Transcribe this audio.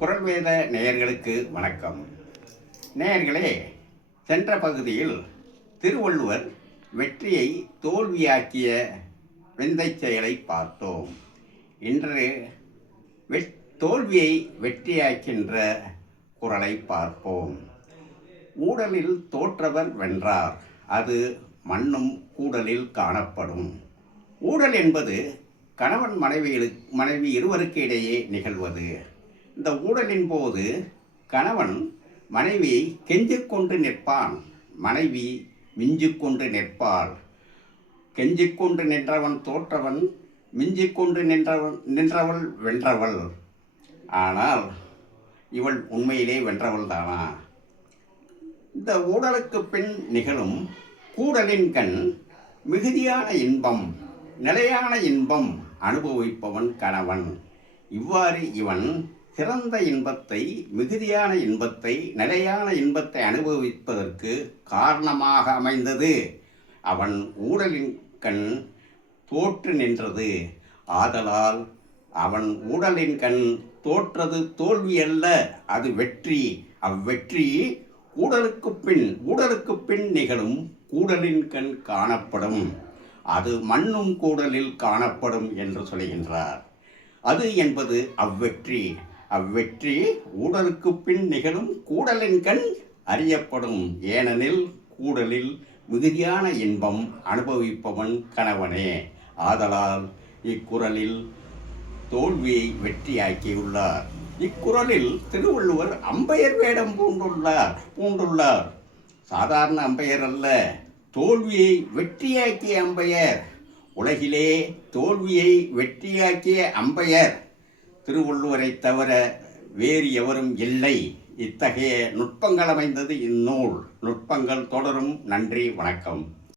குரல் வேத நேயர்களுக்கு வணக்கம். நேயர்களே, சென்ற பகுதியில் திருவள்ளுவர் வெற்றியை தோல்வியாக்கிய விந்தை செயலை பார்த்தோம். இன்று தோல்வியை வெற்றியாக்கின்ற குரலை பார்ப்போம். ஊடலில் தோற்றவர் வென்றார், அது மண்ணும் கூடலில் காணப்படும். ஊடல் என்பது கணவன் மனைவி இருவருக்கு இடையே நிகழ்வது. இந்த ஊடலின் போது கணவன் மனைவியை கெஞ்சிக்கொண்டு நிற்பான், மனைவி மிஞ்சிக்கொண்டு நிற்பாள். கெஞ்சிக்கொண்டு நின்றவன் தோற்றவன், மிஞ்சிக்கொண்டு நின்றவள் வென்றவள். ஆனால் இவள் உண்மையிலே வென்றவள் தானா? இந்த ஊடலுக்கு பின் நிகழும் கூடலின் கண் மிகுதியான இன்பம், நிலையான இன்பம் அனுபவிப்பவன் கணவன். இவ்வாறு இவன் சிறந்த இன்பத்தை, மிகுதியான இன்பத்தை, நிலையான இன்பத்தை அனுபவிப்பதற்கு காரணமாக அமைந்தது அவன் ஊடலின் கண் தோற்று நின்றது. ஆதலால் அவன் ஊடலின் கண் தோற்றது தோல்வி அல்ல, அது வெற்றி. அவ்வெற்றி ஊடலுக்கு பின் நிகழும் கூடலின் கண் காணப்படும், அது மண்ணும் கூடலில் காணப்படும் என்று சொல்கின்றார். அது என்பது அவ்வெற்றி. அவ்வெற்றி ஊடலுக்கு பின் நிகழும் கூடலின் கண் அறியப்படும். ஏனெனில் கூடலில் மிகுதியான இன்பம் அனுபவிப்பவன் கணவனே. ஆதலால் இக்குறளில் தோல்வியை வெற்றியாக்கியுள்ளார். இக்குறளில் திருவள்ளுவர் அம்பையர் வேடம் பூண்டுள்ளார். சாதாரண அம்பையர் அல்ல, தோல்வியை வெற்றியாக்கிய அம்பையர். உலகிலே தோல்வியை வெற்றியாக்கிய அம்பையர் திருவள்ளுவரை தவிர வேறு எவரும் இல்லை. இத்தகைய நுட்பங்கள் அமைந்தது இந்நூல். நுட்பங்கள் தொடரும். நன்றி, வணக்கம்.